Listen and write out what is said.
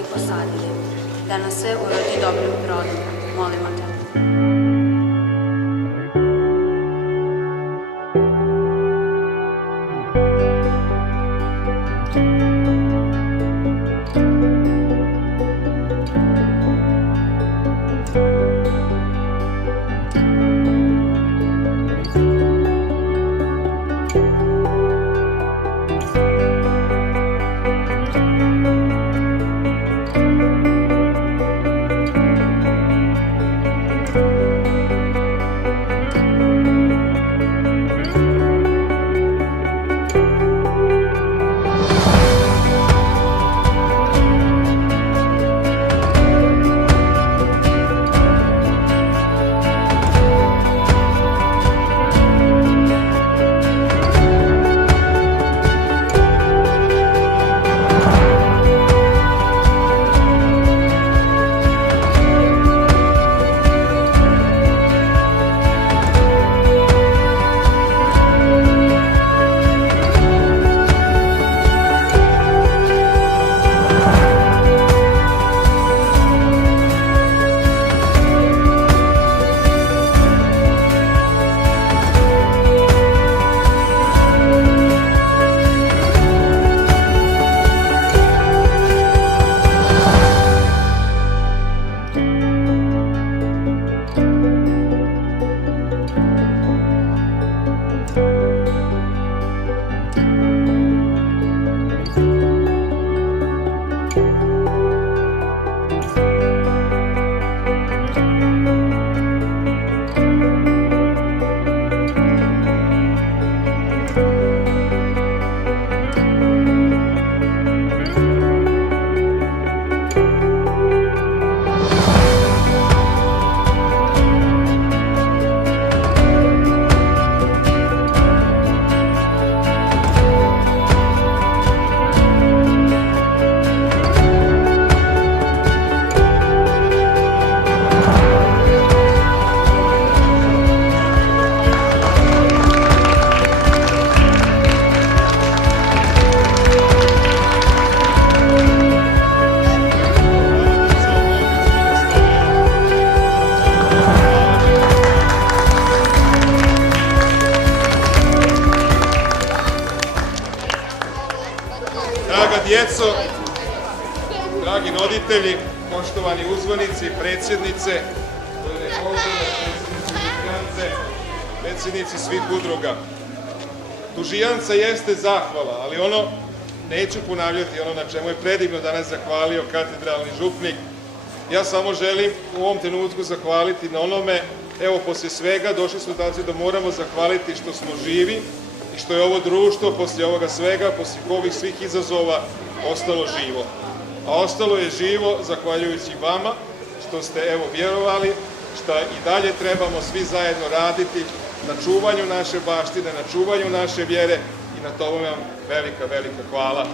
i posadili, da nas sve urodi dobrim rodom. Molimo te. Djeco, dragi roditelji, poštovani uzvanici, predsjednice, predsjednici svih udruga. Tužijanca jeste zahvala, ali ono, neću ponavljati ono na čemu je predivno danas zahvalio katedralni župnik. Ja samo želim u ovom trenutku zahvaliti na onome, evo, poslije svega došli smo do da moramo zahvaliti što smo živi i što je ovo društvo poslije ovoga svega, poslije ovih svih izazova, ostalo živo. A ostalo je živo zahvaljujući vama, što ste, evo, vjerovali, što i dalje trebamo svi zajedno raditi na čuvanju naše baštine, na čuvanju naše vjere i na tome vam velika, velika hvala.